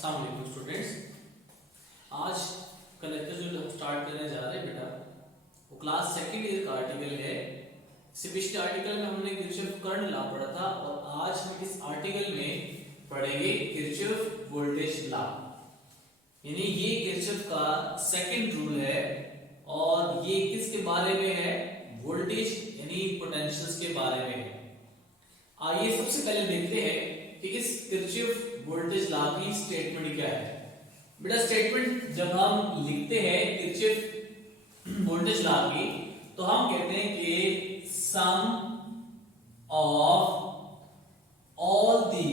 अस्सलाम वालेकुम स्टूडेंट्स। आज का लेक्चर जो स्टार्ट करने जा रहे हैं बेटा वो क्लास सेकंड ईयर का आर्टिकल है। इससे पिछले आर्टिकल में हमने किरचॉफ करंट लॉ पढ़ा था और आज हम इस आर्टिकल में पढ़ेंगे किरचॉफ वोल्टेज लॉ। यानी ये किरचॉफ का सेकंड रूल है और ये किसके बारे में है? वोल्टेज यानी पोटेंशियल्स के बारे में है। आइए सबसे पहले देखते हैं कि इस किरचॉफ वोल्टेज लॉ की स्टेटमेंट क्या है। बेटा स्टेटमेंट जब हम लिखते हैं किरचॉफ वोल्टेज लॉ की तो हम कहते हैं कि sum of all the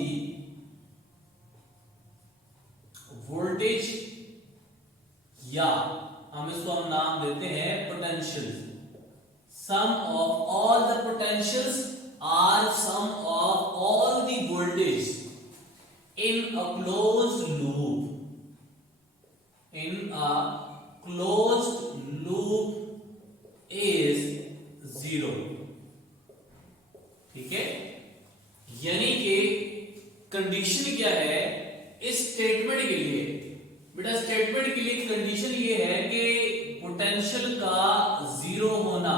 voltage या हम इसको हम नाम देते हैं potential. Sum of all the potentials are sum of all the voltage in a closed loop. In a closed loop is zero. ठीक है, यानी कि कंडीशन क्या है इस स्टेटमेंट के लिए? बेटा स्टेटमेंट के लिए कंडीशन ये है कि पोटेंशियल का जीरो होना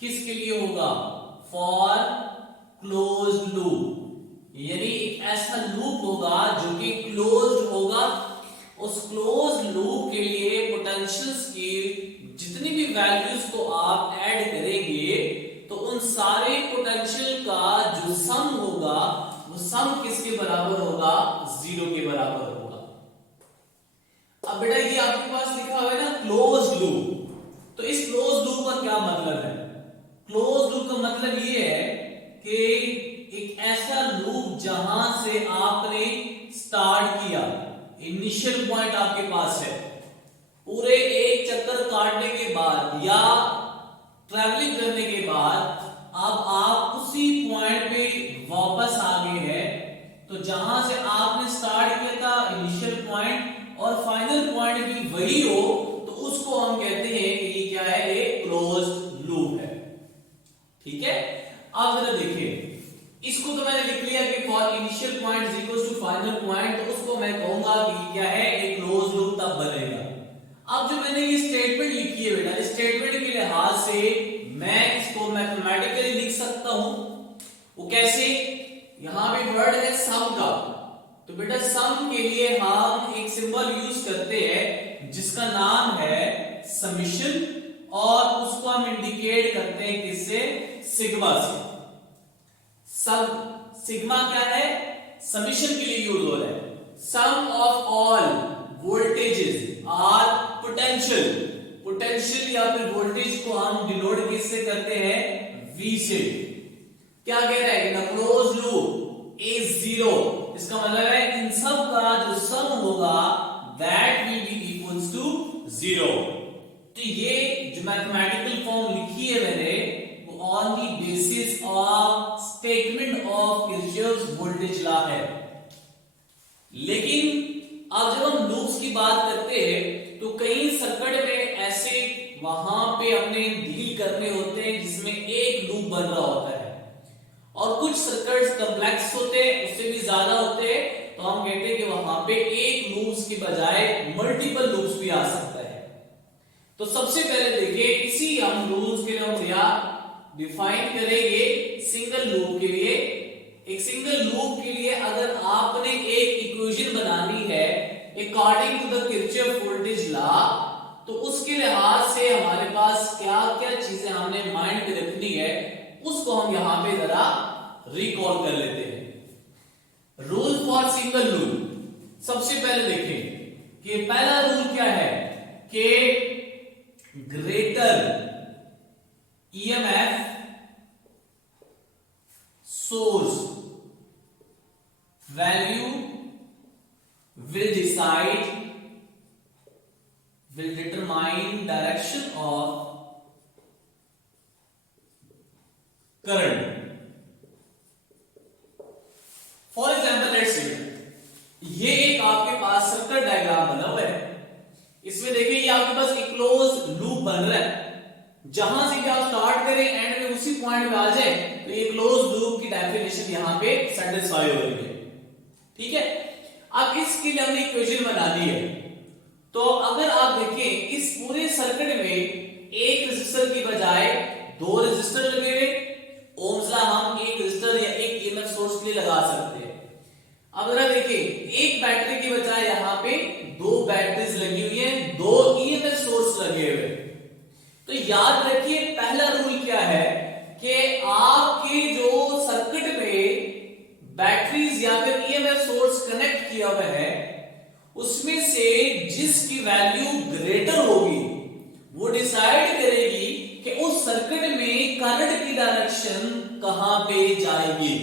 किसके लिए होगा? फॉर क्लोज्ड लूप, यानी एक ऐसा लूप होगा जो कि क्लोज्ड होगा। उस क्लोज्ड लूप के लिए पोटेंशियल्स की जितनी भी वैल्यूज को आप ऐड करेंगे तो उन सारे पोटेंशियल का जो सम होगा वो सम किसके बराबर होगा? जीरो के बराबर होगा। अब बेटा ये आपके पास लिखा हुआ है ना क्लोज्ड लूप, तो इस क्लोज्ड लूप का क्या मतलब है? क्लोज्ड लूप का मतलब ये है कि एक ऐसा लूप जहां से आपने स्टार्ट किया, इनिशियल पॉइंट आपके पास है, पूरे एक चक्कर काटने के बाद या ट्रैवलिंग करने के बाद अब आप उसी पॉइंट पे वापस आ गए हैं। तो जहां से आपने स्टार्ट किया था इनिशियल पॉइंट और फाइनल पॉइंट भी वही हो तो उसको हम कहते हैं कि ये क्या है? एक क्लोज्ड लूप है। ठीक है, अब जरा देखिए, इसको तो मैंने लिख लिया कि for initial point is equal to final point, तो उसको मैं कहूंगा कि क्या है? एक क्लोज लूप तब बनेगा। अब जो मैंने ये स्टेटमेंट लिखी है बेटा, इस स्टेटमेंट के लिहाज से मैं इसको मैथमेटिकली लिख सकता हूं। वो कैसे? यहां पे वर्ड है सम का, तो बेटा सम के लिए हम एक सिंबल यूज करते हैं जिसका नाम है समेशन और उसको हम इंडिकेट करते हैं किससे? सिग्मा से। सब सिग्मा क्या है? समेशन के लिए यूज हो रहा है। Sum of all voltages are potential. Potential या फिर वोल्टेज को हम डिनोट किससे करते हैं? V से। क्या कह रहा है? In a closed loop is zero. इसका मतलब है इन सब का जो सम होगा that will be equals to zero. तो ये जो मैथमेटिकल फॉर्म लिखी है मैंने on the basis of statement of Kirchhoff's voltage law है। लेकिन अब जब हम लूप्स की बात करते हैं तो कई सर्किट में ऐसे वहां पे अपने डील करने होते हैं जिसमें एक लूप बन रहा होता है और कुछ सर्किट्स कॉम्प्लेक्स होते हैं, उससे भी ज्यादा होते हैं, तो हम कहते हैं कि वहां पे एक लूप्स की बजाय मल्टीपल लूप्स भी आ सकता है। तो सबसे पहले देखिए इसी हम रूल्स के लिए हम क्या डिफाइन करेंगे सिंगल लूप के लिए। एक सिंगल लूप के लिए अगर आपने एक इक्वेशन बनानी है according to the Kirchhoff voltage law, तो उसके लिहाज से हमारे पास क्या क्या चीजें हमने माइंड में रखनी है उसको हम यहां पे जरा रिकॉल कर लेते हैं। Rule for single loop. सबसे पहले देखें कि पहला रूल क्या है कि greater EMF source value will determine direction of current. For example, let's say ये एक आपके पास सर्किट डायग्राम बना हुआ है। इसमें देखिए ये आपके पास एक क्लोज लूप बन रहा है, जहां से क्या स्टार्ट करें एंड में उसी पॉइंट पे आ जाए तो ये क्लोज लूप की डेफिनेशन यहां पे सेटिस्फाई हो रही है। ठीक है, अब इसके लिए हमने इक्वेशन बना दी है। तो अगर आप देखें इस पूरे सर्किट में एक रेजिस्टर की बजाय दो रेजिस्टर लगे हुए, ओम्स लॉ हम एक रेजिस्टर या एक ईएमएफ सोर्स के लिए लगा सकते हैं। अब जरा देखिए, एक बैटरी की बजाय यहाँ पे दो बैटरीज लगी हुई हैं, दो ईएमएफ सोर्स लगे हुए। तो याद रखिए पहला रूल क्या है कि आपके जो सर्किट में बैटरीज या फिर ईएमएफ सोर्स कनेक्ट किया हुआ है उसमें से जिसकी वैल्यू ग्रेटर होगी वो डिसाइड करेगी कि उस सर्किट में करंट की डायरेक्शन कहां पे जाएगी।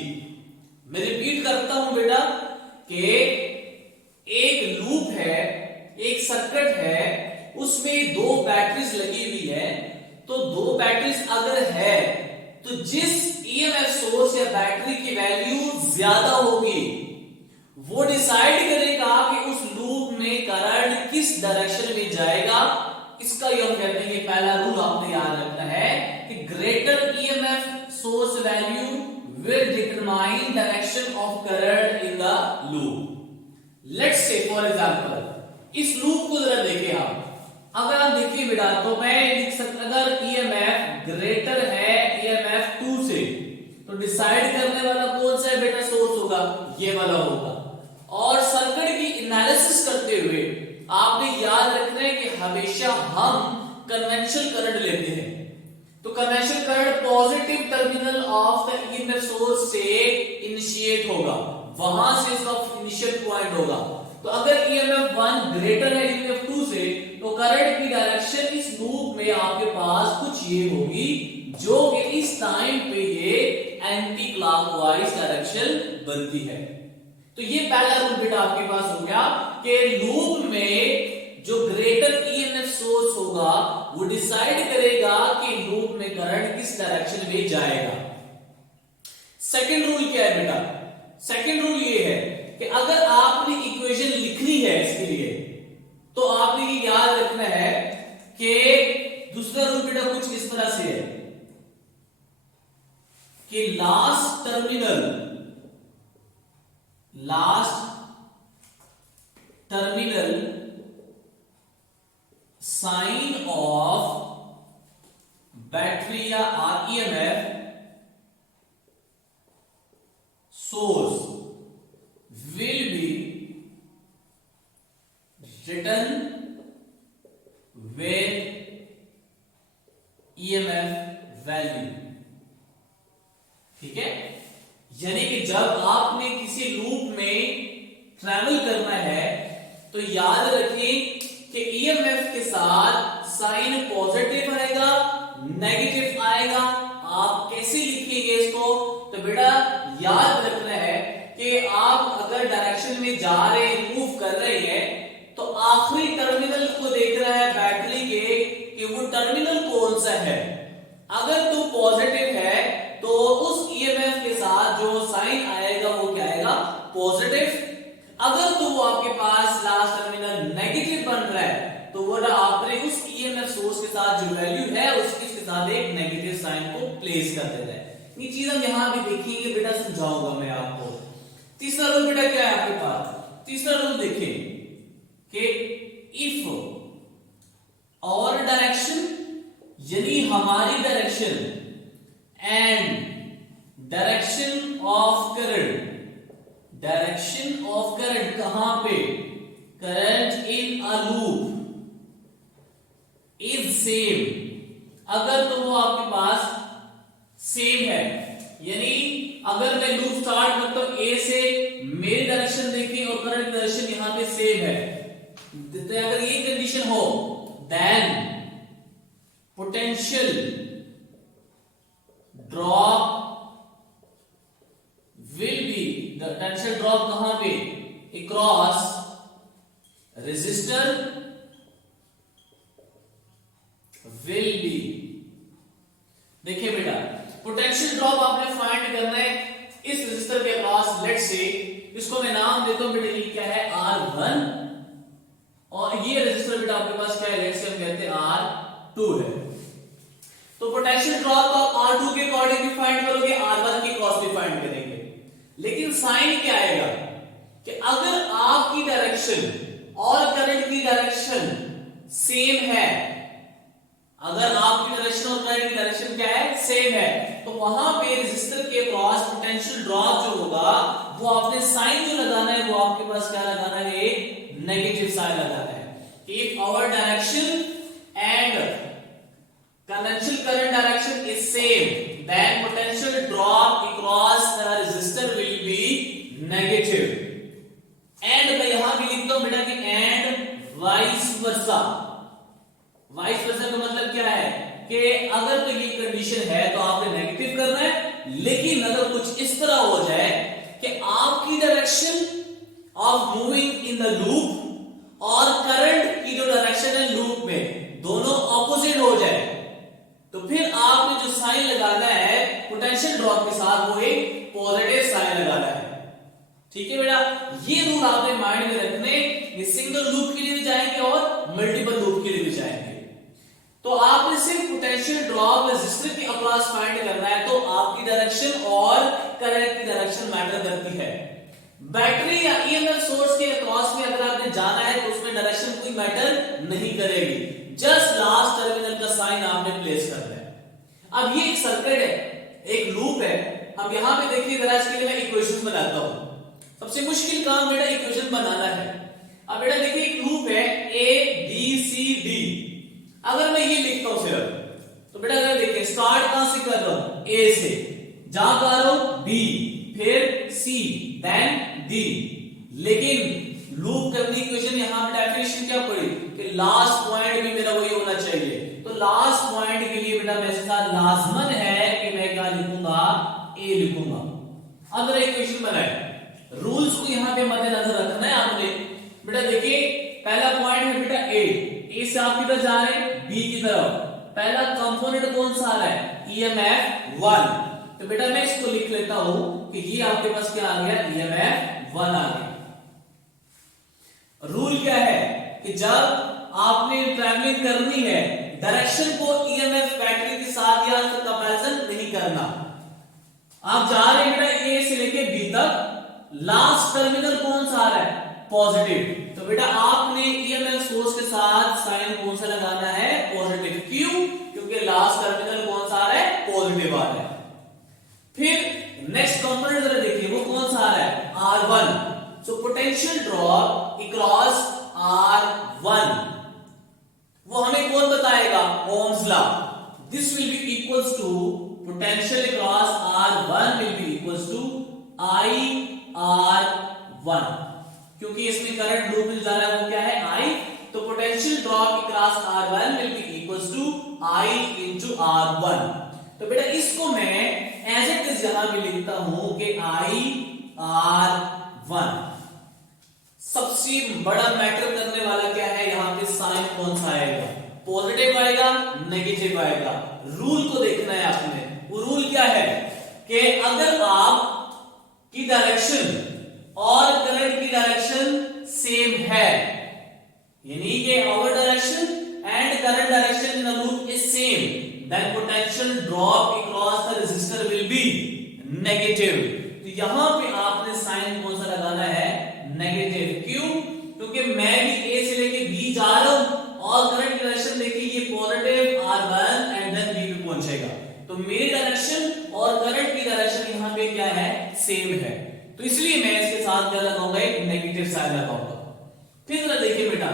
मैं रिपीट करता हूं बेटा कि एक लूप है, एक सर्किट है, उसमें दो बैटरीज लगी हुई है। तो दो बैटरीज अगर है तो जिस ईएमएफ सोर्स या बैटरी की वैल्यू ज्यादा होगी वो डिसाइड करेगा कि उस लूप में करंट किस डायरेक्शन में जाएगा। इसका ये हम कहते हैं कि पहला रूल आपने याद रखना है कि greater EMF source value will determine direction of current in the loop. Let's say for example इस लूप को जरा देखें आप। अगर आप देखिए बेटा तो मैं लिख सकता, अगर ईएमएफ ग्रेटर है ईएमएफ 2 से तो डिसाइड करने वाला कौन सा है बेटा सोर्स होगा, ये वाला होगा। और सर्किट की एनालिसिस करते हुए आपने याद रखना है कि हमेशा हम कन्वेंशनल करंट लेते हैं। तो conventional current positive terminal of the EMF source से इनिशिएट होगा, वहां से इसका इनिशियल पॉइंट होगा। तो अगर ईएमएफ 1 ग्रेटर है ईएमएफ 2 से तो करंट की डायरेक्शन इस लूप में आपके पास कुछ ये होगी जो कि इस टाइम पे ये एंटी क्लॉकवाइज डायरेक्शन बनती है। तो ये पहला रूल बेटा आपके पास हो गया कि लूप में जो ग्रेटर ईएमएफ सोर्स होगा वो डिसाइड करेगा कि लूप में करंट किस डायरेक्शन में जाएगा। सेकंड रूल क्या है बेटा? सेकंड रूल ये है कि अगर आपने इक्वेशन लिखनी है इसके लिए तो आपने ये याद रखना है कि दूसरा रूल बेटा कुछ इस तरह से है कि last terminal sign of battery या EMF source will be written with EMF value। ठीक है, यानी कि जब आपने किसी लूप में ट्रैवल करना है तो याद रखिए कि EMF के साथ साइन पॉजिटिव आएगा, नेगेटिव आएगा। आप कैसे लिखेंगे इसको? तो बेटा याद रखना है कि आप अगर डायरेक्शन में जा रहे हैं, मूव कर रहे हैं, तो आखिरी टर्मिनल को देख रहा है बैटरी के कि वो टर्मिनल कौन सा है। अगर तो पॉजिटिव है तो उस ईएमएफ के साथ जो साइन आएगा वो क्या आएगा? पॉजिटिव। अगर तो वो आपके पास लास्ट टर्मिनल नेगेटिव बन रहा है तो वो आपने उस ईएमएफ सोर्स के साथ जो वैल्यू है उसके साथ एक नेगेटिव साइन को प्लेस कर देना है। ये चीज हम यहां भी देखेंगे बेटा, समझाऊंगा मैं आपको। तीसरा रूल बेटा क्या है आपके पास? तीसरा रूल देखिए कि इफ और डायरेक्शन यानी हमारी direction and direction of current कहां पे? Current in a loop is same. अगर तो वो आपके पास सेम है, यानी अगर मैं लूप स्टार्ट करता हूं ए से, मेरी डायरेक्शन देखिए और करंट डायरेक्शन यहां पे सेम है, तो अगर ये कंडीशन हो then potential drop will be, the potential drop कहां पे? Across resistor will be. देखिए बेटा पोटेंशियल ड्रॉप आपने फाइंड करना है इस रेजिस्टर के पास। लेट से इसको मैं नाम देता हूं बेटा, ये क्या है? R1। और ये रेजिस्टर बेटा आपके पास क्या है? लेट से हम कहते हैं R2 है। तो पोटेंशियल ड्रॉप आप R2 के अकॉर्डिंग भी फाइंड करोगे, R1 के कॉस्ट भी फाइंड करेंगे। लेकिन साइन क्या आएगा कि अगर आप वो आपने साइन जो लगाना है वो आपके पास क्या लगाना है, एक नेगेटिव साइन लगाना है। If our direction and conventional current direction is same, then potential drop across the resistor will be negative. And मैं यहां भी लिखता हूं बेटा कि and vice versa। vice versa का मतलब क्या है कि अगर तो ये कंडीशन है तो आपने नेगेटिव करना है, लेकिन अगर कुछ इस तरह हो जाए कि आपकी direction of moving in the loop और करंट की जो डायरेक्शन है लूप में दोनों ऑपोजिट हो जाए, तो फिर आपने जो साइन लगाना है पोटेंशियल ड्रॉप के साथ वो एक पॉजिटिव साइन लगाना है। ठीक है बेटा, ये रूल आपने माइंड में रखने, ये सिंगल लूप के लिए भी जाएंगे और मल्टीपल लूप के लिए भी जाएंगे। तो आपने सिर्फ पोटेंशियल ड्रॉप रेजिस्टर के अक्रॉस फाइंड करना है, तो आपकी डायरेक्शन और करंट की डायरेक्शन मैटर करती है। बैटरी या ईएमएफ सोर्स के अक्रॉस में अगर आपने जाना है तो उसमें डायरेक्शन कोई मैटर नहीं करेगी, जस्ट लास्ट टर्मिनल का साइन आपने प्लेस करना है। अब ये एक सर्किट है, एक लूप है। अब यहां पे देखिए जरा, इसके लिए मैं इक्वेशन बनाता हूं। सबसे मुश्किल काम बेटा इक्वेशन बनाना है। अब बेटा देखिए एक लूप है ए बी सी डी। अगर मैं ये लिखता हूं सिर्फ, तो बेटा अगर देखिए स्टार्ट कहां से कर रहा हूं, ए से, जा कर रहा हूं बी, फिर सी, देन डी। लेकिन लूप करने की इक्वेशन यहां पे डेफिनेशन क्या पड़ी कि लास्ट पॉइंट भी मेरा वही होना चाहिए। तो लास्ट पॉइंट के लिए बेटा मेरे साथ लाजमन है कि मैं क्या लिखूंगा, ए लिखूंगा। अब जरा इक्वेशन बनाए, रूल्स को यहां पे मद्देनजर रखना है आपने। बेटा देखिए पहला पॉइंट है बेटा ए से आप किधर जा रहे हैं, बी की तरफ। पहला कंपोनेंट कौन सा आ रहा है, ईएमएफ 1। तो बेटा मैं इसको लिख लेता हूं कि ये आपके पास क्या आ गया, ईएमएफ 1 आ गया। रूल क्या है कि जब आपने ट्रैवलिंग करनी है, डायरेक्शन को ईएमएफ बैटरी के साथ या उसका कंपैरिजन नहीं करना। आप जा रहे हैं बेटा ए से लेके बी तक, लास्ट टर्मिनल कौन सा आ रहा है, पॉजिटिव। तो बेटा आपने ईएमएफ सोर्स के साथ साइन कौन सा लगाना है, पॉजिटिव। क्यों, क्योंकि लास्ट टर्मिनल कौन सा आ रहा है, पॉजिटिव आ रहा है। फिर नेक्स्ट कंपोनेंट जरा देखिए वो कौन सा आ रहा है, R1। सो पोटेंशियल ड्रॉप अक्रॉस R1 वो हमें कौन बताएगा, Ohm's law. This will be equals to potential across R1 will be equals to IR1, क्योंकि इसमें करंट लूप में जा रहा है वो क्या है, I। तो potential drop across R1 will be equals to I into R1। तो बेटा इसको मैं एज इट इज यहां भी लिखता हूं कि IR1। सबसे बड़ा मैटर करने वाला क्या है, यहां पे साइन कौन सा आएगा, पॉजिटिव आएगा, नेगेटिव आएगा। रूल को देखना है आपने। वो रूल क्या है कि अगर आप की डायरेक्शन और करंट की डायरेक्शन सेम है, यानी कि our direction and current direction in the loop is same, then potential drop across the resistor will be negative। तो यहां पे आपने साइन कौन सा लगाना है, नेगेटिव। क्यों, क्योंकि मैं भी ए से लेके बी जा रहा हूं और करंट की डायरेक्शन देखिए ये positive R1 and then B पे पहुंचेगा। तो मेरी डायरेक्शन और करंट की डायरेक्शन यहां पे क्या है, सेम है। तो इसलिए मैं इसके साथ क्या लगाऊंगा, एक नेगेटिव साइन लगाऊंगा। फिर जरा देखिए बेटा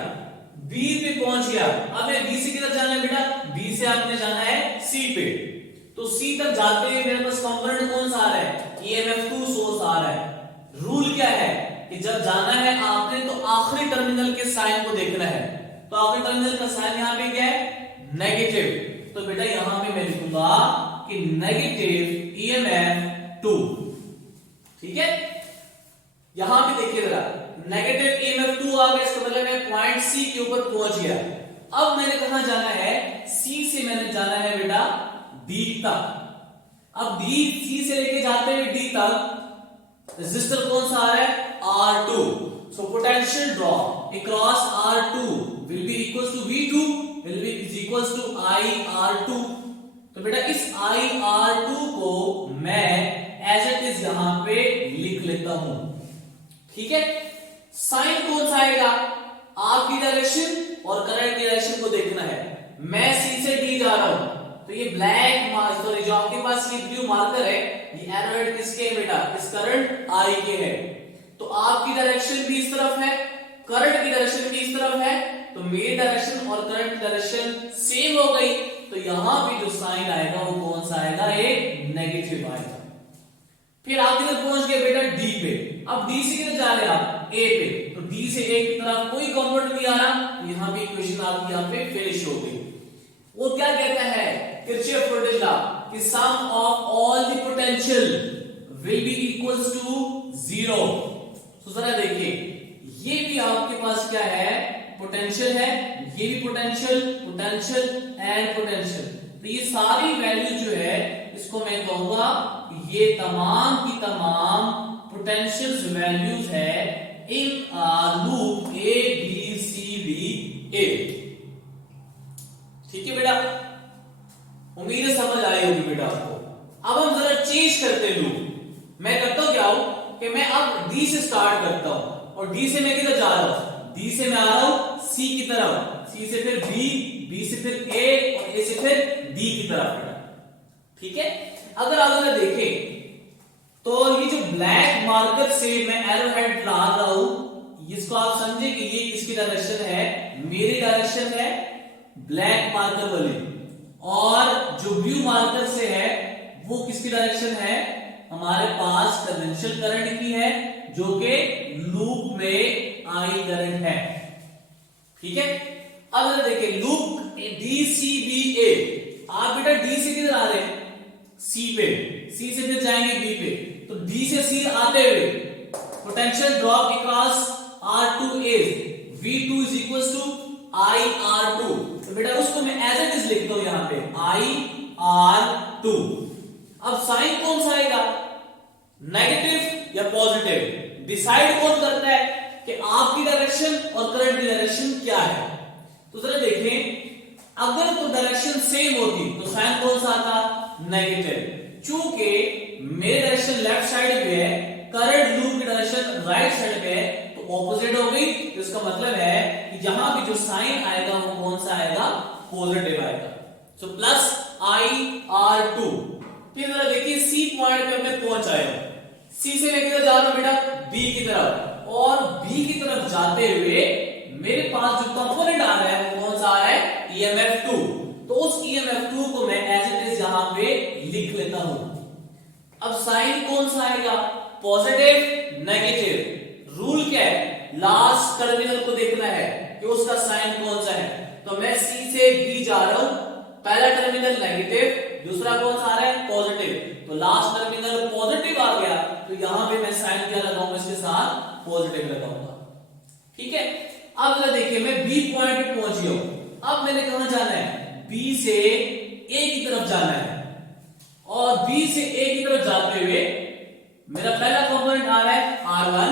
बी पे पहुंच गया। अब मैं बी से किधर जाना है बेटा, बी से आपने जाना है सी पे। तो सी तक जाते हुए मेरे पास कंपोनेंट कौन सा आ रहा है, EMF2 सोर्स आ रहा है। रूल क्या है कि जब जाना है आपने तो आखिरी टर्मिनल के साइन को देखना है। तो आखिरी टर्मिनल का साइन यहां पे क्या है, नेगेटिव। तो बेटा यहां पे मैं लिखूंगा कि नेगेटिव EMF2। ठीक है, यहां पे देखिए जरा नेगेटिव EMF2 आ गया, इसका मतलब मैं पॉइंट सी के ऊपर पहुंच गया। अब मैंने कहां जाना है, सी से मैंने जाना है बेटा डी तक। अब डी सी से लेके जाते हुए डी तक रेजिस्टर कौन सा आ रहा है, R2। So potential drop across R2 will be equals to V2 will be is equals to IR2। तो बेटा इस IR2 को मैं एज इट इज यहां पे लिख लेता हूं। ठीक है, साइन कौन सा आएगा, आपकी डायरेक्शन और करंट की डायरेक्शन को देखना है। मैं सी से डी जा रहा हूं, तो ये ब्लैक मार्क, सॉरी जो आपके पास ये ब्लू मार्कर है, ये एरोहेड किसके है बेटा, इस करंट आई के है। तो आपकी डायरेक्शन भी इस तरफ है, करंट की डायरेक्शन भी इस तरफ है, तो मेरी डायरेक्शन और करंट की डायरेक्शन सेम हो गई। तो यहां पे जो साइन आएगा वो कौन सा आएगा, एक नेगेटिव आएगा। फिर आप किधर पहुंच गए बेटा, डी पे। अब डी से किधर जा रहे हैं आप, ए पे, तो डी से ए की तरफ कोई कंपोनेंट नहीं आ रहा, तो यहां पे इक्वेशन आपकी यहां पे फिनिश हो गई। वो क्या कहता है, किरचॉफ वोल्टेज लॉ, कि sum of all the potential will be equals to 0। तो जरा देखिए, ये भी आपके पास क्या है, पोटेंशियल है, ये भी पोटेंशियल, पोटेंशियल एंड पोटेंशियल। तो ये सारी वैल्यू जो है, इसको मैं कहूंगा ये तमाम की तमाम पोटेंशियल वैल्यूज है in loop A B C D A. ठीक है बेटा, उम्मीद है समझ आई होगी बेटा आपको। अब हम जरा चेंज करते हैं लूप। मैं करता हूं क्या हूं कि मैं अब डी से स्टार्ट करता हूं, और डी से मैं किधर जा रहा हूं, डी से मैं आ रहा हूं सी की तरफ, सी से फिर बी, बी से फिर ए, और ए से फिर डी की तरफ। ठीक है, अगर आप जरा देखें तो ये जो ब्लैक मार्कर से मैं एरो हेड ला रहा हूं, इसको आप समझे कि ये किसकी डायरेक्शन है, मेरी डायरेक्शन है ब्लैक मार्कर वाली, और जो ब्लू मार्कर से है वो किसकी डायरेक्शन है, हमारे पास कन्वेंशनल करंट की है, जो कि लूप में आई करंट है। ठीक है, अब जरा देखिए लूप डी सी बी ए, आप बेटा डी से किधर आ रहे हैं, सी पे, सी से फिर जाएंगे बी पे, तो डी से सी आते हुए potential drop across R2 is V2 is equals to IR2। तो बेटा उसको मैं एज इट इज लिखता हूं यहां पे IR2। अब साइन कौन सा आएगा, नेगेटिव या पॉजिटिव, डिसाइड कौन करता है कि आपकी डायरेक्शन और करंट की डायरेक्शन क्या है। तो जरा देखें, अगर तो डायरेक्शन सेम होती तो साइन कौन सा आता, नेगेटिव। चूंकि मेरी डायरेक्शन लेफ्ट साइड पे है, करंट लूप की डायरेक्शन राइट साइड पे है, तो ऑपोजिट हो गई। तो इसका मतलब है कि यहां पे जो साइन आएगा वो कौन सा आएगा, पॉजिटिव आएगा। So plus IR2। फिर जरा देखिए सी पॉइंट पे मैं पहुंच आया, सी से मैं किधर जा रहा हूं बेटा, बी की तरफ, और बी की तरफ जाते हुए मेरे पास जो कंपोनेंट आ रहा है वो कौन सा आ रहा है, EMF2। तो उस EMF2 को मैं एज इट इज यहां पे लिख लेता हूं। अब साइन कौन सा आएगा, पॉजिटिव नेगेटिव। रूल क्या है, लास्ट टर्मिनल को देखना है कि उसका साइन कौन सा है। तो मैं सी से बी जा रहा हूं, पहला टर्मिनल नेगेटिव, दूसरा कौन सा आ रहा है, पॉजिटिव। तो लास्ट टर्मिनल पॉजिटिव आ गया, तो यहां पे मैं साइन क्या लगाऊंगा, इसके साथ पॉजिटिव लगाऊंगा। ठीक है, अब जरा देखिए मैं बी पॉइंट पे पहुंच गया हूं। अब मैंने कहां जाना है, बी से ए की तरफ जाना है, और बी से ए की तरफ जाते हुए मेरा पहला कंपोनेंट आ रहा है R1,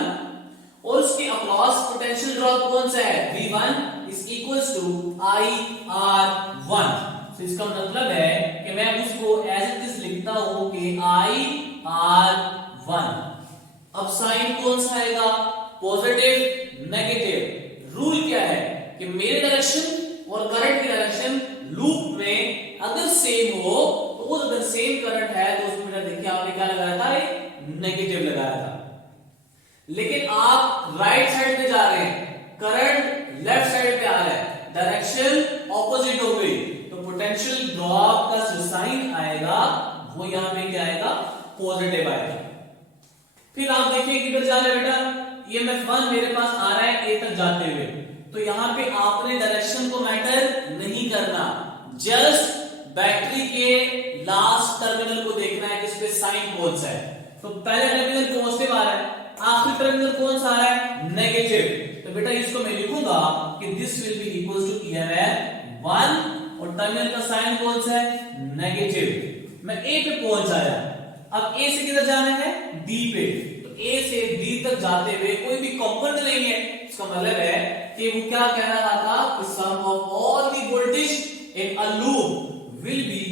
और उसके अक्रॉस पोटेंशियल ड्रॉप कौन सा है, V1 is equals to IR1। तो इसका मतलब है कि मैं उसको एज इट इज लिखता हूं कि IR1। अब साइन कौन सा आएगा, पॉजिटिव नेगेटिव। रूल क्या है कि मेरे डायरेक्शन और करंट की डायरेक्शन लूप में अगर सेम हो, तो अगर सेम करंट है तो उसमें देखिए आपने क्या लगाया था, नेगेटिव लगाया था। लेकिन आप राइट साइड पे जा रहे हैं, करंट लेफ्ट साइड पे आ रहा है, डायरेक्शन ऑपोजिट हो गई, तो पोटेंशियल ड्रॉप का जो साइन आएगा वो यहां पे क्या आएगा, पॉजिटिव आएगा। फिर आप देखिए किधर जा रहे हैं बेटा, EMF1 मेरे पास आ रहा है ए तक जाते हुए, तो यहां पे आपने डायरेक्शन को मैटर नहीं करना, जस्ट बैटरी के लास्ट टर्मिनल को देखना है कि इस पे साइन कौन सा है। तो पहले टर्मिनल पॉजिटिव आ रहा है, आखिरी टर्मिनल कौन सा आ रहा है, नेगेटिव। तो बेटा इसको मैं लिखूंगा कि this will be equals to EMF1, और टर्मिनल का साइन कौन सा है, नेगेटिव। मैं ए पे पहुंच आया, अब ए से किधर जाना है, डी पे। तो ए से डी तक जाते हुए कोई भी कंपोनेंट नहीं है, इसका मतलब है कि वो क्या कह रहा था, sum of all the voltage in a loop will be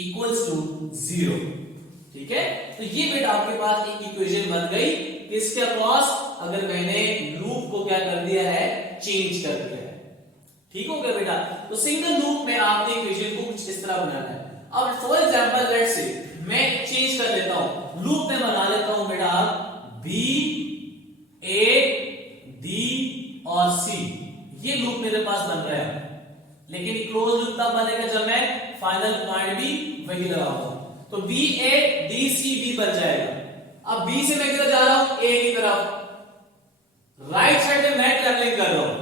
equals to 0। ठीक है, तो ये बेटा आपके पास एक इक्वेशन बन गई, इसके अक्रॉस अगर मैंने लूप को क्या कर दिया है, चेंज कर दिया है। ठीक हो गया बेटा। तो सिंगल लूप में आपने इक्वेशन को कुछ इस तरह बनाना है। अब फॉर एग्जांपल लेट्स से मैं चेंज कर लेता हूं, लूप में बना लेता हूं बेटा बी ए डी और सी, ये लूप मेरे पास बन रहा है, लेकिन क्लोज लूप तब बनेगा जब मैं फाइनल पॉइंट भी वही लगाऊंगा। तो B A D C B बन जाएगा। अब बी से मैं किधर जा रहा हूं, ए की तरफ, राइट साइड में मैं ट्रैवलिंग कर रहा हूं,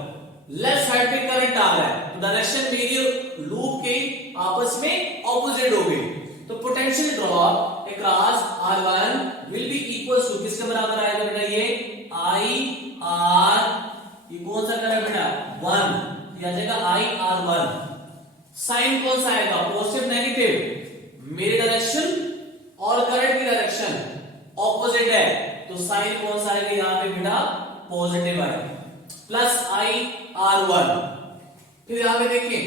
लेफ्ट साइड पे करंट आ रहा है, तो डायरेक्शन मेरी लूप के आपस में ऑपोजिट हो गई। तो potential drop across R1 will be equals to किसके बराबर आएगा बेटा, ये I R, ये कौन सा करें बेटा 1, यह आ जाएगा IR1। साइन कौन सा आएगा, पॉजिटिव नेगेटिव, मेरी डायरेक्शन और करंट की डायरेक्शन ऑपोजिट है, तो साइन कौन सा आएगा यहां पे बेटा पॉजिटिव आएगा, प्लस IR1। फिर यहां पे देखिए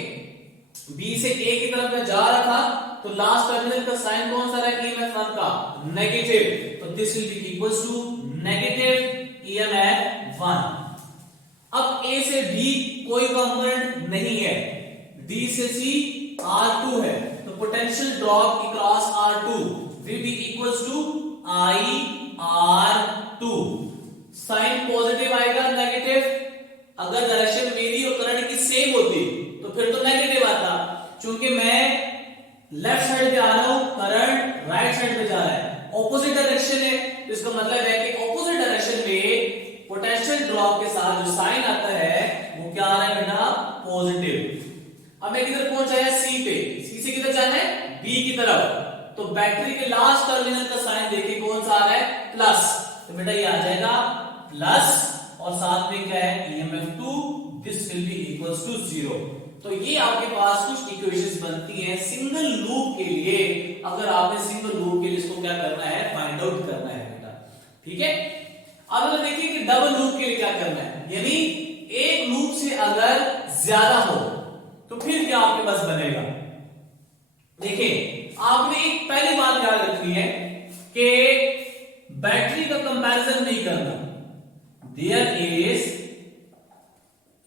B से A की तरफ मैं जा रहा था, तो लास्ट टर्मिनल का साइन कौन सा रहा, EMF1 का नेगेटिव, तो this will be equals to negative EMF1। अब A से B कोई कंपोनेंट नहीं है, D से C R2 है, तो potential drop across R2 will be equals to IR2। Sign positive आएगा नेगेटिव, अगर डायरेक्शन मेरी और करंट की सेम होती तो फिर तो नेगेटिव आता, क्योंकि मैं लेफ्ट साइड पे आ रहा हूं, करंट राइट साइड पे जा रहा है, ऑपोजिट डायरेक्शन है, तो इसका मतलब है कि ऑपोजिट डायरेक्शन में पोटेंशियल ड्रॉप के साथ जो साइन आता है वो क्या आ रहा है बेटा पॉजिटिव। अब मैं किधर पहुंचाया, सी पे, सी से किधर जाना है, बी की तरफ, तो बैटरी के लास्ट टर्मिनल का साइन देखिए कौन सा आ रहा है, प्लस, तो बेटा ये आ जाएगा प्लस, और साथ में क्या है EMF2, this will be equals to 0। तो ये आपके पास कुछ इक्वेशंस बनती हैं सिंगल लूप के लिए। अगर आपने सिंगल लूप के लिए इसको क्या करना है, फाइंड आउट करना है बेटा, ठीक है। अब अगर देखिए कि डबल लूप के लिए क्या करना है, यानी एक लूप से अगर ज्यादा हो तो फिर क्या आपके पास बनेगा। देखिए आपने एक पहली बात याद रखनी है कि बैटरी का कंपैरिजन नहीं करना, there is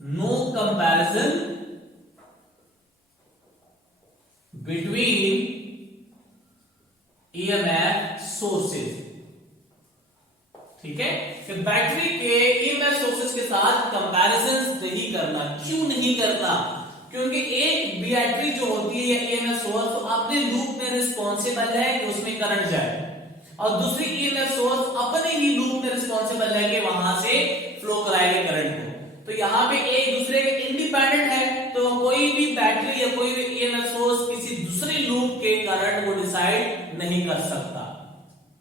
no comparison between EMF sources, ठीक है, कि बैटरी के EMF सोर्सेज के साथ कंपैरिजन नहीं करना। क्यों नहीं करना, क्योंकि एक बैटरी जो होती है या EMF सोर्स तो अपने लूप में रिस्पॉन्सिबल है कि उसमें करंट जाए, और दूसरी EMF सोर्स अपने ही लूप में रिस्पॉन्सिबल है कि वहां से फ्लो कराएगा करंट को। तो यहाँ पे एक दूसरे के इंडिपेंडेंट है, तो कोई भी बैटरी या कोई भी EMF सोर्स किसी दूसरे लूप के करंट को डिसाइड नहीं कर सकता।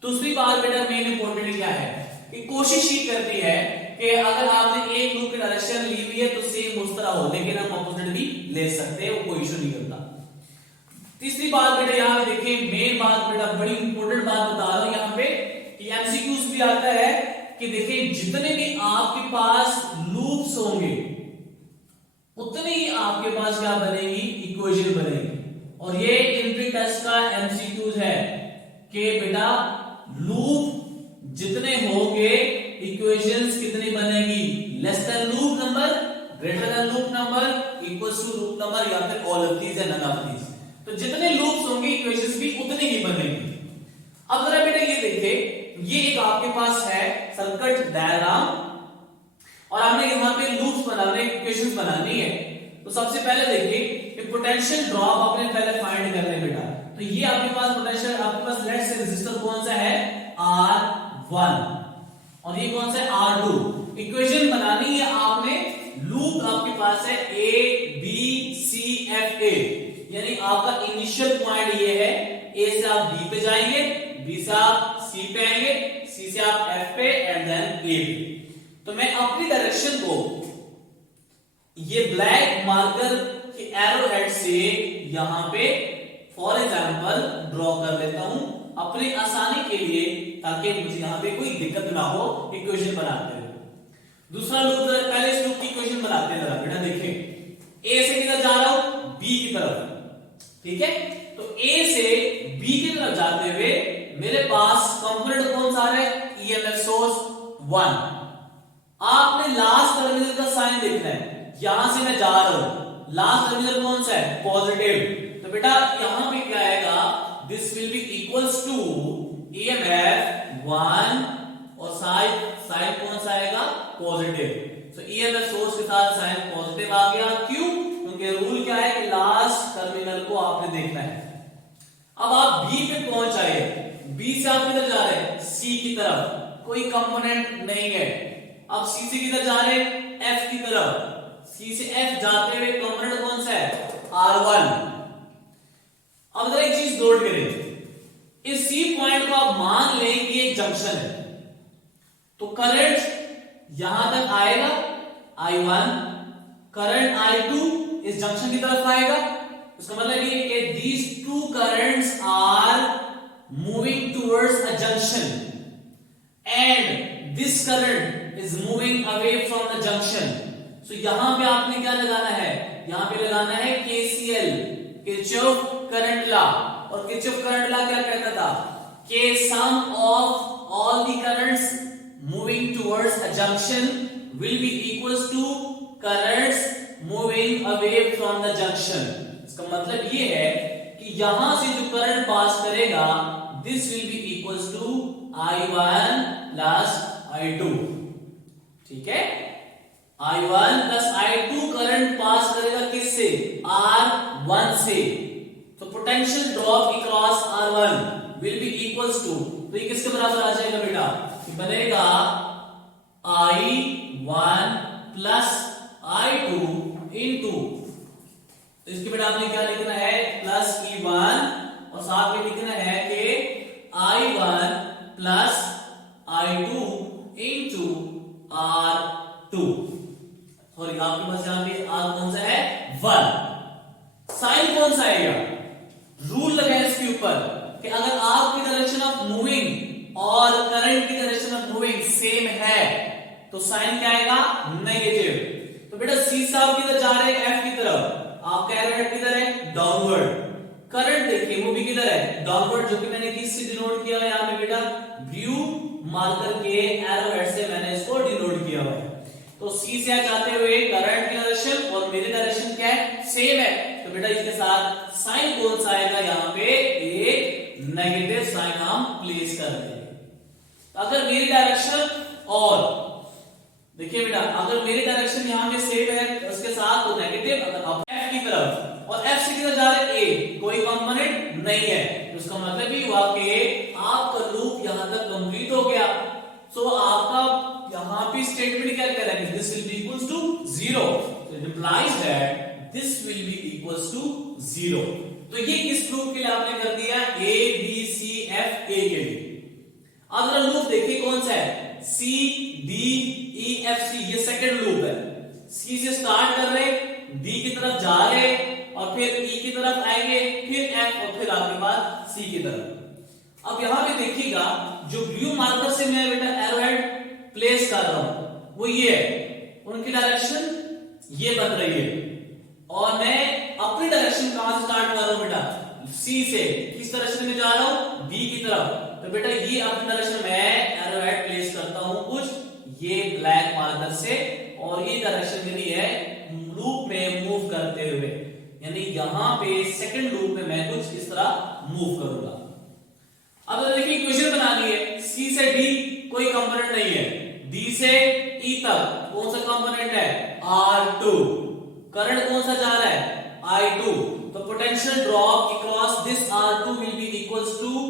दूसरी बात बेटा मेन इंपॉर्टेंट क्या है कि कोशिश ही करती है कि अगर आपने एक लूप की डायरेक्शन ली हुई है तो सेम उस तरह हो, लेकिन हम ऑपोजिट भी ले सकते हैं, वो कोई इशू नहीं होता। तीसरी बात बेटा यहाँ पे देखिए, मेन बात बेटा बड़ी इंपॉर्टेंट बात बता रहा हूं यहाँ पे कि एमसीक्यूज भी आता है कि देखिए जितने भी आपके पास लूप्स होंगे उतने ही आपके पास क्या बनेगी, इक्वेशन बनेगी। और ये एंट्री टेस्ट का एमसीक्यूज है कि बेटा लूप जितने होंगे इक्वेशंस कितनी बनेगी, less than loop number, greater than loop number, equals to loop number, या फिर ऑल ऑफ दीज या नन ऑफ दीज। तो जितने लूप्स होंगे इक्वेशंस भी उतनी ही बनेगी। अब जरा बेटा ये देखिए, ये एक आपके पास है सर्किट डायग्राम और हमने यहां पे लूप्स बनाने, इक्वेशंस बनानी है। तो सबसे पहले देखिए कि पोटेंशियल ड्रॉप आपने पहले फाइंड करना है बेटा। तो ये आपके पास पोटेंशियल, आपके पास लेट्स से रेजिस्टर कौन सा है, R1, और ये कौन सा है, R2। इक्वेशन बनानी है आपने, लूप आपके पास है A B C F A, यानी आपका इनिशियल पॉइंट ये है, A से आप B पे जाएंगे, B से आप C पे आएंगे, C से आप F पे एंड देन A पे। तो मैं अपनी डायरेक्शन को ये ब्लैक मार्कर के एरो हेड से यहां पे फॉर एग्जांपल ड्रॉ कर लेता हूं अपनी आसानी के लिए, ताकि मुझे यहां पे कोई दिक्कत ना हो इक्वेशन बनाते हुए। दूसरा लूप, पहले इस लूप की इक्वेशन बनाते हैं जरा बेटा। देखिए A से किधर जा रहा हूं, B की तरफ, ठीक है। तो A से B की तरफ जाते हुए मेरे पास कंपोनेंट कौन सा है, EMF सोर्स 1। आपने लास्ट टर्मिनल का साइन देखना है, यहां से मैं जा रहा हूं, लास्ट टर्मिनल कौन सा है, पॉजिटिव, तो तो बेटा यहां पे क्या आएगा, this will be equals to EMF 1 और साइन कौन सा आएगा, पॉजिटिव। तो ईएमएफ सोर्स के साथ साइन पॉजिटिव आ गया, क्यों, क्योंकि रूल क्या है कि लास्ट टर्मिनल को आपने देखना है। अब आप बी पे पहुंच आए, बी से आप किधर जा रहे हैं, सी की तरफ, कोई कंपोनेंट नहीं है। अब सी से किधर जा रहे हैं, एफ की तरफ, सी से एफ जाते हुए कंपोनेंट कौन सा है, R1। अब जरा एक चीज नोट करें, इस सी पॉइंट को आप मान लें कि एक जंक्शन है, तो करंट यहां तक आएगा I1, करंट I2 इस जंक्शन की तरफ आएगा। इसका मतलब ये कि these two currents are moving towards a junction and this current is moving away from the junction. So यहां पे आपने क्या लगाना है, यहां पे लगाना है KCL, किरचॉफ करंट लॉ। और किरचॉफ करंट लॉ क्या कहता था कि sum of all the currents moving towards a junction will be equals to currents moving away from the junction। इसका मतलब ये है कि यहां से जो करंट पास करेगा, this will be equals to I1 plus I2। ठीक है, I1 plus I2 current pass करेगा किससे, R1 से। तो potential drop across R1 will be equals to, तो ये किसके बराबर आ जाएगा बेटा, ये बनेगा I1 प्लस I2 इनटू, इसके बेटा आपने क्या लिखना है, प्लस E1 और साथ में लिखना है कि I1 plus I2 into R2। Sorry, आपके पास यहां पे R कौन सा है, 1। साइन कौन सा आएगा, रूल लगा है इसके ऊपर कि अगर आपकी डायरेक्शन ऑफ मूविंग और करंट की डायरेक्शन ऑफ मूविंग सेम है तो साइन क्या आएगा, नेगेटिव। तो बेटा सी से आप किधर जा रहे हैं, एफ की तरफ, आपका एरो हेड किधर है, डाउनवर्ड। करंट देखिए वो भी किधर है, डाउनवर्ड, जो कि मैंने किससे डिनोट किया है यहां पे बेटा, ब्लू मार्कर के एरो हेड से मैंने इसको डिनोट किया हुआ है। तो सी से जाते हुए करंट की डायरेक्शन और मेरी डायरेक्शन क्या है, सेम है। तो बेटा इसके साथ साइन कौन सा आएगा, यहां पे एक नेगेटिव साइन हम प्लेस कर देंगे। अगर मेरी डायरेक्शन और देखिए बेटा, अगर मेरी डायरेक्शन यहां पे सेम है उसके साथ तो नेगेटिव, अगर अब एफ की तरफ और एफ से किधर जा रहे हैं, ए, कोई कंपोनेंट नहीं है, तो इसका मतलब ये हुआ कि आपका लूप यहां तक कंप्लीट हो गया। सो आपका यहां पे स्टेटमेंट क्या कह रहा है, this will be equals to 0। So it implies that this will be equals to 0। तो ये किस लूप के लिए आपने कर दिया, ए बी सी एफ ए के लिए। अब जरा लूप देखिए कौन सा है, C D E F C, ये सेकंड लूप है। सी से स्टार्ट कर रहे, डी की तरफ जा रहे और फिर ई की तरफ आएंगे, फिर एफ और फिर आपके पास सी की तरफ। अब यहां पे देखिएगा जो ब्लू मार्कर से मैं बेटा एरो हेड प्लेस कर रहा हूं वो ये है, उनकी डायरेक्शन ये बन रही है और मैं अपनी डायरेक्शन कहां से स्टार्ट कर रहा हूं बेटा, सी से। किस डायरेक्शन में जा रहा हूं, बी की तरफ। तो बेटा ये अपनी डायरेक्शन में एरो हेड प्लेस करता हूं कुछ ये ब्लैक मार्कर से, और ये डायरेक्शन मेरी है लूप में मूव करते हुए, यानी यहां पे सेकंड लूप में मैं कुछ इस तरह मूव करूंगा। अब देखिए इक्वेशन बनानी है, सी से डी कोई कंपोनेंट नहीं है, डी से ई तक कौन सा कंपोनेंट है, R2। करंट कौन सा जा रहा है, I2। तो potential drop across this R2 will be equals to